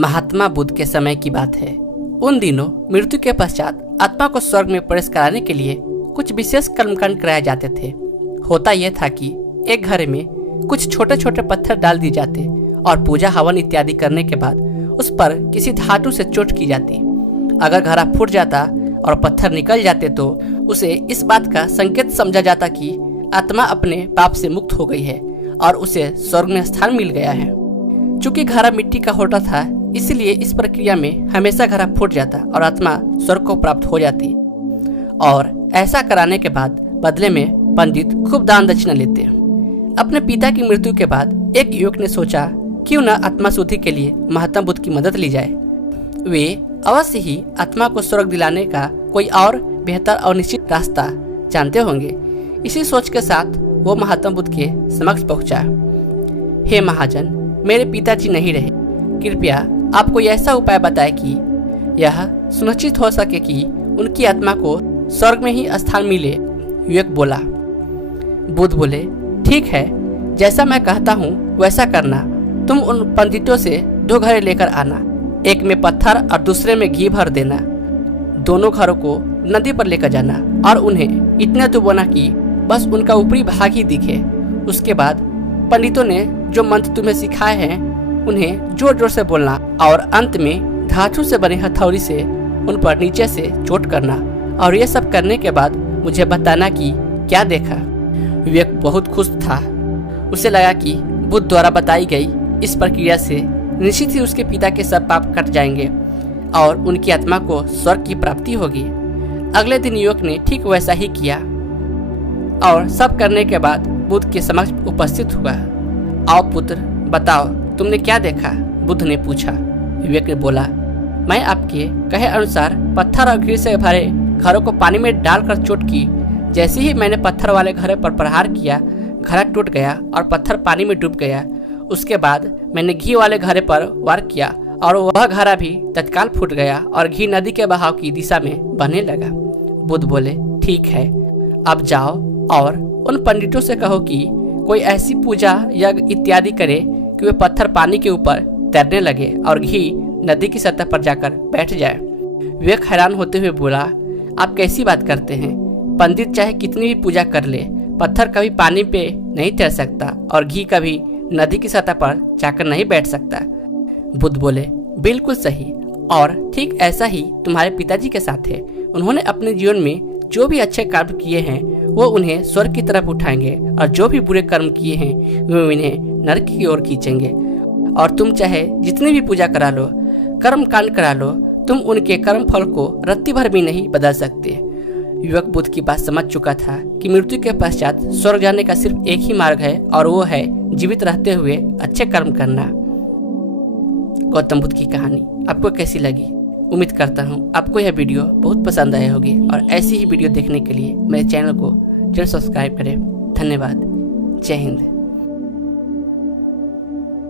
महात्मा बुद्ध के समय की बात है। उन दिनों मृत्यु के पश्चात आत्मा को स्वर्ग में प्रवेश कराने के लिए कुछ विशेष कर्मकांड कराए जाते थे। होता यह था कि एक घर में कुछ छोटे छोटे पत्थर डाल दिए जाते और पूजा हवन इत्यादि करने के बाद उस पर किसी धातु से चोट की जाती। अगर घड़ा फूट जाता और पत्थर निकल जाते तो उसे इस बात का संकेत समझा जाता कि आत्मा अपने पाप से मुक्त हो गई है और उसे स्वर्ग में स्थान मिल गया है। चूंकि घड़ा मिट्टी का होता था, इसलिए इस प्रक्रिया में हमेशा घड़ा फूट जाता और आत्मा स्वर्ग को प्राप्त हो जाती। और ऐसा कराने के बाद बदले में पंडित खूब दान दक्षिणा लेते। अपने पिता की मृत्यु के बाद एक युवक ने सोचा क्यों न आत्मा शुद्धि के लिए महात्मा बुद्ध की मदद ली जाए। वे अवश्य ही आत्मा को स्वर्ग दिलाने का कोई और बेहतर और निश्चित रास्ता जानते होंगे। इसी सोच के साथ वो महात्मा बुद्ध के समक्ष पहुंचा। हे महाजन, मेरे पिताजी नहीं रहे, कृपया आप कोई ऐसा उपाय बताएं कि यह सुनिश्चित हो सके कि उनकी आत्मा को स्वर्ग में ही स्थान मिले। युवक बोला। बुद्ध बोले, ठीक है, जैसा मैं कहता हूँ वैसा करना। तुम उन पंडितों से 2 घड़े लेकर आना, एक में पत्थर और दूसरे में घी भर देना। दोनों घरों को नदी पर लेकर जाना और उन्हें इतना डुबोना कि बस उनका ऊपरी भाग ही दिखे। उसके बाद पंडितों ने जो मंत्र तुम्हें सिखाए हैं उन्हें जोर जोर से बोलना और अंत में धातु से बने हथौड़ी से उन पर नीचे से चोट करना। और ये सब करने के बाद मुझे बताना कि क्या देखा। विवेक बहुत खुश था। उसे लगा कि बुद्ध द्वारा बताई गई इस प्रक्रिया से निश्चित ही उसके पिता के सब पाप कट जाएंगे और उनकी आत्मा को स्वर्ग की प्राप्ति होगी। अगले दिन युवक ने ठीक वैसा ही किया और सब करने के बाद बुद्ध के समक्ष उपस्थित हुआ। आओ पुत्र, बताओ तुमने क्या देखा? बुद्ध ने पूछा। विवेक ने बोला, मैं आपके कहे अनुसार पत्थर और घी से भरे घरों को पानी में डालकर चोट की। जैसे ही मैंने पत्थर वाले घड़े पर प्रहार किया, घड़ा टूट गया और पत्थर पानी में डूब गया। उसके बाद मैंने घी वाले घड़े पर वार किया और वह घड़ा भी तत्काल फूट गया और घी नदी के बहाव की दिशा में बहने लगा। बुद्ध बोले, ठीक है, अब जाओ और उन पंडितों से कहो कि कोई ऐसी पूजा यज्ञ इत्यादि करे कि वे पत्थर पानी के ऊपर तैरने लगे और घी नदी की सतह पर जाकर बैठ जाए। विवेक हैरान होते हुए बोला, आप कैसी बात करते हैं? पंडित चाहे कितनी भी पूजा कर ले, पत्थर कभी पानी पे नहीं तैर सकता और घी कभी नदी की सतह पर जाकर नहीं बैठ सकता। बुद्ध बोले, बिल्कुल सही, और ठीक ऐसा ही तुम्हारे पिताजी के साथ है। उन्होंने अपने जीवन में जो भी अच्छे कर्म किए हैं वो उन्हें स्वर्ग की तरफ उठाएंगे और जो भी बुरे कर्म किए हैं वो इन्हें नरक की ओर खींचेंगे। और तुम चाहे जितनी भी पूजा करा लो, कर्म कांड करा लो, तुम उनके कर्म फल को रत्ती भर भी नहीं बदल सकते। युवक बुद्ध की बात समझ चुका था कि मृत्यु के पश्चात स्वर्ग जाने का सिर्फ एक ही मार्ग है और वो है जीवित रहते हुए अच्छे कर्म करना। गौतम बुद्ध की कहानी आपको कैसी लगी? उम्मीद करता हूँ आपको यह वीडियो बहुत पसंद आया होगी और ऐसी ही वीडियो देखने के लिए मेरे चैनल को जरूर सब्सक्राइब करें। धन्यवाद। जय हिंद।